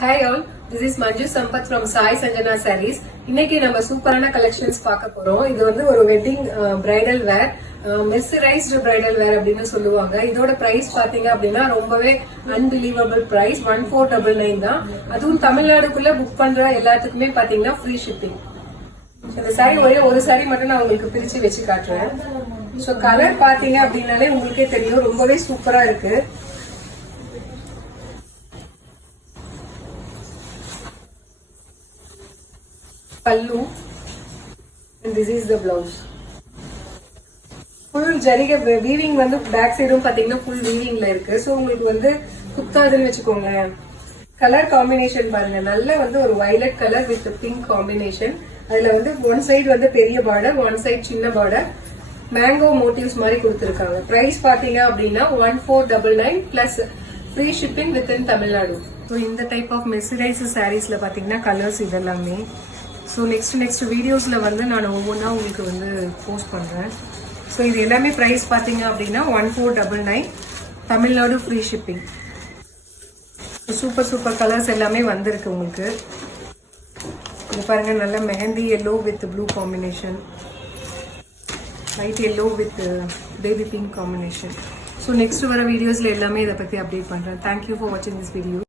Hi all, this is Manju Sampath from Sai Sanjana Sarees. இன்னைக்கு நம்ம சூப்பரான collections பார்க்க போறோம். இது வந்து ஒரு wedding bridal wear, mercerised bridal wear அப்படின்னு சொல்லுவாங்க. இதோட பிரைஸ் பாத்தீங்க அப்படின்னா ரொம்பவே அன்பிலீவபிள் பிரைஸ் 1499 தான். அதுவும் தமிழ்நாடுக்குள்ள புக் பண்ற எல்லாத்துக்குமே பாத்தீங்கன்னா ஃப்ரீ ஷிப்பிங். இந்த சாரி ஒரு சாரி மட்டும் நான் உங்களுக்கு பிரிச்சு வச்சு காட்டுறேன். ஸோ கலர் பாத்தீங்க அப்படின்னாலே உங்களுக்கே தெரியும், ரொம்பவே சூப்பரா இருக்கு. Pallu and this is the blouse. Full ஜரிகை வீவிங் வந்து பேக் சைடும் பாத்தீங்கன்னா ஃபுல் வீவிங்ல இருக்கு. சோ உங்களுக்கு வந்து குத்தாதுன்னு வச்சுக்கோங்க. கலர் காம்பினேஷன் பாருங்க, நல்ல வந்து ஒரு violet colour with pink combination. அதுல வந்து ஒன் சைடு வந்து பெரிய பார்டர், ஒன் சைடு சின்ன பார்டர், மேங்கோ மோட்டிவ்ஸ் மாதிரி கொடுத்திருக்காங்க. பிரைஸ் பாத்தீங்க அப்படின்னா 1499 plus free shipping with in Tamil Nadu. So இந்த டைப் ஆஃப் மெஸ்ஸரைஸ் சாரீஸ்ல பாத்தீங்கன்னா கலர்ஸ் இதெல்லாமே. ஸோ நெக்ஸ்ட் வீடியோஸில் வந்து நான் ஒவ்வொன்றா உங்களுக்கு வந்து போஸ்ட் பண்ணுறேன். ஸோ இது எல்லாமே ப்ரைஸ் பார்த்தீங்க அப்படின்னா 1499 Tamil Nadu free shipping. So super colours எல்லாமே வந்திருக்கு உங்களுக்கு. இது பாருங்க, நல்ல mehndi yellow with blue combination, light yellow with baby pink combination. So next வர வீடியோஸில் எல்லாமே இதை பற்றி அப்டேட் பண்ணுறேன். தேங்க்யூ ஃபார் வாட்சிங் திஸ் வீடியோ.